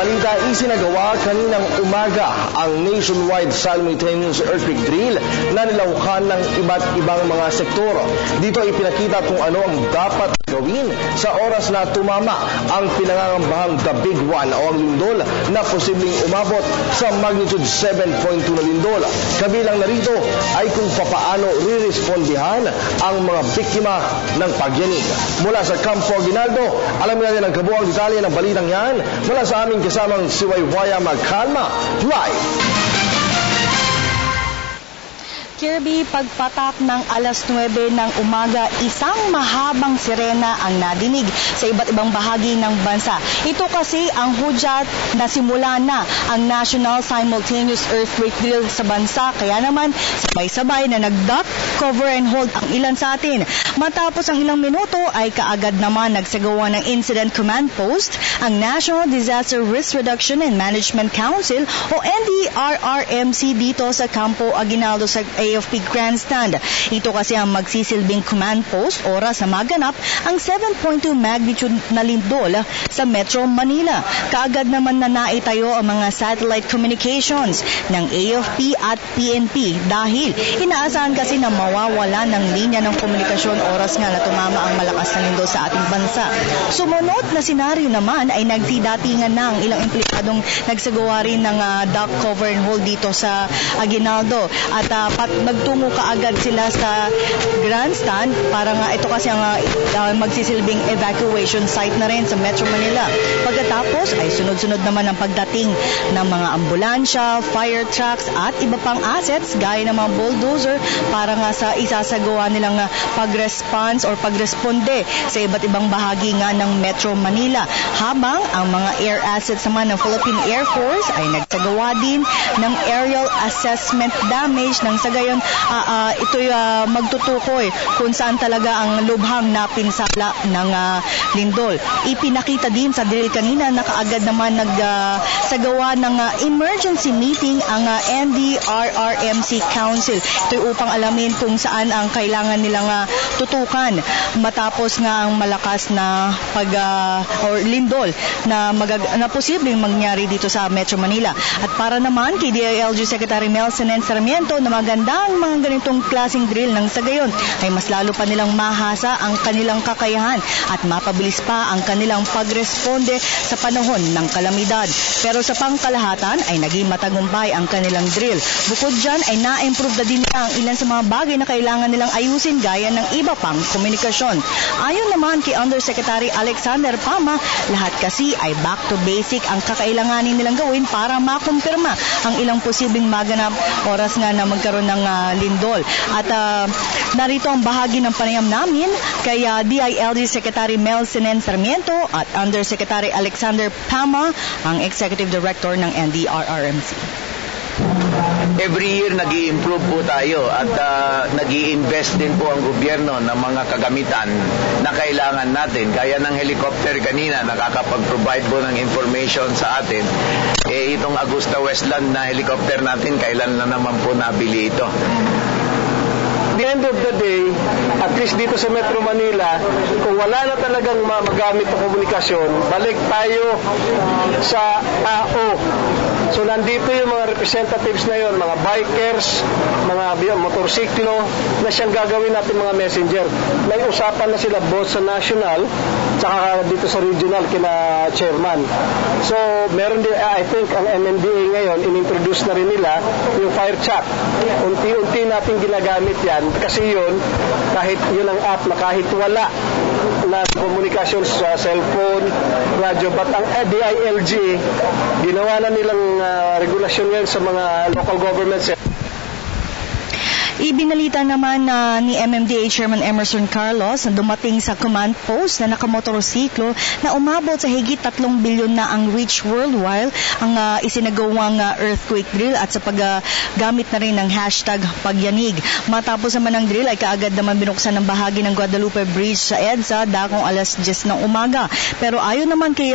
balita, isinagawa kaninang umaga ang nationwide simultaneous earthquake drill na nilaukan ng iba't ibang mga sektor. Dito ipinakita kung ano ang dapat gawin sa oras na tumama ang pinangangambahang The Big One o ang lindol na posibleng umabot sa magnitude 7.2 na lindol. Kabilang narito ay kung papaano rirespondihan ang mga biktima ng pagyanig. Mula sa Campo Aguinaldo, alamin natin ang kabuang detalye ng balitang yan mula sa aming kasamang si Waywaya Magkalma live. Kirby, pagpatak ng alas 9 ng umaga, isang mahabang sirena ang nadinig sa iba't ibang bahagi ng bansa. Ito kasi ang hudyat na simula na ang National Simultaneous Earthquake Drill sa bansa. Kaya naman, sabay-sabay na nag-duck, cover and hold ang ilan sa atin. Matapos ang ilang minuto ay kaagad naman nagsagawa ng Incident Command Post ang National Disaster Risk Reduction and Management Council o NDRRMC dito sa Campo Aguinaldo sa AFP Grandstand. Ito kasi ang magsisilbing command post oras na maganap ang 7.2 magnitude na lindol sa Metro Manila. Kaagad naman na naitayo ang mga satellite communications ng AFP at PNP dahil inaasahan kasi na mawawala ng linya ng komunikasyon oras nga na tumama ang malakas na lindol sa ating bansa. Sumunod na senaryo naman ay nagsidatingan na ang ilang implikadong nagsagawa rin ng duck cover and hold dito sa Aguinaldo at nagtungo kaagad sila sa grandstand para nga ito kasi ang magsisilbing evacuation site na rin sa Metro Manila. Pagkatapos ay sunod-sunod naman ang pagdating ng mga ambulansya, fire trucks at iba pang assets gaya ng mga bulldozer para nga sa isasagawa nilang pag-response or pagresponde sa iba't ibang bahagi nga ng Metro Manila. Habang ang mga air assets naman ng Philippine Air Force ay nagsagawa din ng aerial assessment damage ng sa gayon ito'y magtutukoy kung saan talaga ang lubhang napinsala ng lindol. Ipinakita din sa drill kanina na kaagad naman nagsagawa ng emergency meeting ang NDRRMC Council. Ito'y upang alamin kung saan ang kailangan nilang tutukan matapos nga ang malakas na lindol na posibleng mangyari dito sa Metro Manila. At para naman kay DILG Secretary Mel Sarmiento na magandang mga ganitong klaseng drill ng sa gayon ay mas lalo pa nilang mahasa ang kanilang kakayahan at mapabilis pa ang kanilang pagresponde sa panahon ng kalamidad. Pero sa pangkalahatan ay naging matagumpay ang kanilang drill. Bukod dyan ay na-improve na din ang ilan sa mga bagay na kailangan nilang ayusin gaya ng iba pang komunikasyon. Ayon naman kay Undersecretary Alexander Pama, lahat kasi ay back to basic ang kakailanganin nilang gawin para makumpirma ang ilang posibleng maganap oras nga na magkaroon ng lindol. At narito ang bahagi ng panayam namin kay DILG Secretary Mel Sarmiento at Undersecretary Alexander Pama, ang Executive Director ng NDRRMC. Every year nag-i-improve po tayo at nag-i-invest din po ang gobyerno ng mga kagamitan na kailangan natin. Gaya ng helicopter kanina, nakakapag-provide po ng information sa atin. Itong Augusta Westland na helicopter natin, kailan na naman po nabili ito? At the end of the day, at least dito sa Metro Manila, kung wala na talagang magamit na komunikasyon, balik tayo sa tao. So nandito yung mga representatives na yun, mga bikers, mga motorsiklo, na siyang gagawin natin mga messenger. May usapan na sila both sa national, tsaka dito sa regional kina chairman. So meron din, I think ang MMDA ngayon, inintroduce na rin nila yung fire chat. Unti-unti natin ginagamit yan kasi yun, kahit yun ang app na kahit wala na komunikasyon sa cellphone, radyo, but ang DILG, ginawa na nilang regulasyon yan sa mga local governments. Ibinalita naman ni MMDA Chairman Emerson Carlos na dumating sa command post na nakamotorsiklo na umabot sa higit 3 bilyon na ang reach worldwide ang isinagawang earthquake drill at sa paggamit na rin ng hashtag pagyanig. Matapos naman ang drill ay kaagad naman binuksan ng bahagi ng Guadalupe Bridge sa EDSA dakong alas 10 ng umaga. Pero ayon naman kay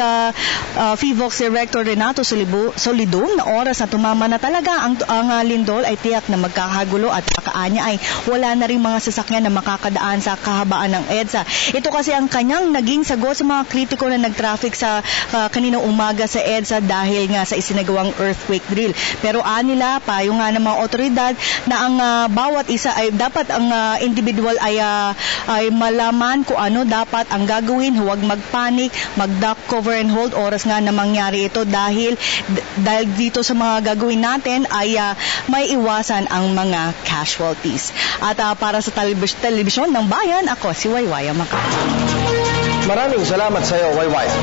FIVOX Director Renato Solidum na oras na tumama na talaga ang lindol ay tiyak na magkakagulo at anya ay wala na rin mga sasakyan na makakadaan sa kahabaan ng EDSA. Ito kasi ang kanyang naging sagot sa mga kritiko na nag-traffic sa kaninang umaga sa EDSA dahil nga sa isinagawang earthquake drill. Pero anila, payo nga ng mga otoridad na ang bawat isa ay dapat ang individual ay malaman kung ano dapat ang gagawin, huwag magpanik, mag-duck, cover and hold. Oras nga na mangyari ito dahil dito sa mga gagawin natin ay may iwasan ang mga casualties. At para sa telebisyon ng bayan, ako si Waywaya Makati. Maraming salamat sa iyo, Waywaya.